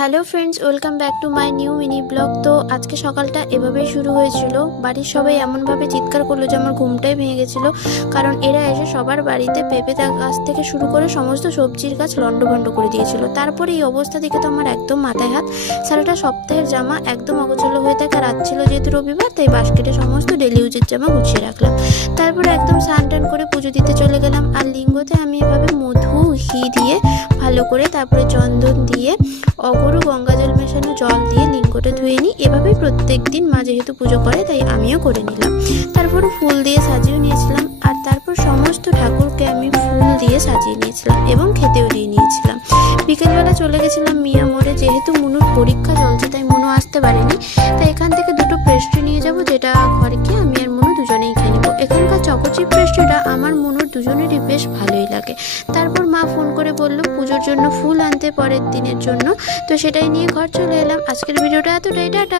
Hello friends, welcome back to my new mini blog. তো আজকে সকালটা এভাবেই শুরু হয়েছিল। বাড়ির সবাই এমনভাবে চিৎকার করলো যে আমার ঘুমটাই ভেঙে গেছিলো, কারণ এরা এসে সবার বাড়িতে পেঁপে গাছ থেকে শুরু করে সমস্ত সবজির গাছ লণ্ডভণ্ড করে দিয়েছিল। তারপরে এই অবস্থা দেখে তো আমার একদম মাথায় হাত। সারাটা সপ্তাহের জামা একদম অগোছালো হয়ে থাকে। রাত ছিল যেহেতু রবিবার, তাই বাস্কেটে সমস্ত ডেলি ইউজের জামা গুছিয়ে রাখলাম। তারপরে একদম স্নান টান করে পুজো দিতে চলে গেলাম। আর লিঙ্গতে আমি এভাবে মধু ঘি দিয়ে ভালো করে, তারপরে চন্দন দিয়ে অগরু গঙ্গাজল মেশানো জল দিয়ে লিঙ্গটা ধুয়ে নিই। এভাবেই প্রত্যেক দিন মা যেহেতু পুজো করে তাই আমিও করে নিলাম। তারপর ফুল দিয়ে সাজিয়েও নিয়েছিলাম। আর তারপর সমস্ত ঠাকুরকে আমি ফুল দিয়ে সাজিয়ে নিয়েছিলাম এবং খেতেও দিয়ে নিয়েছিলাম। বিকেলবেলা চলে গেছিলাম মিয়া মোড়ে, যেহেতু মনুর পরীক্ষা চলছে তাই মনু আসতে পারেনি। তাই এখান থেকে দুটো পেস্ট্রি নিয়ে যাব, যেটা ঘরে গিয়ে আমি আর মনু দুজনেই খেয়ে নেবো। এখানকার চকোচিপ পেস্ট্রিটা আমার মনুর দুজনেরই বেশ ভালোই লাগে। তারপর মা ফোন করে বললো পুজোর জন্য ফুল আনতে পরের দিনের জন্য, তো সেটাই নিয়ে ঘর চলে এলাম। আজকের ভিডিওটা এতটাই, টাটা।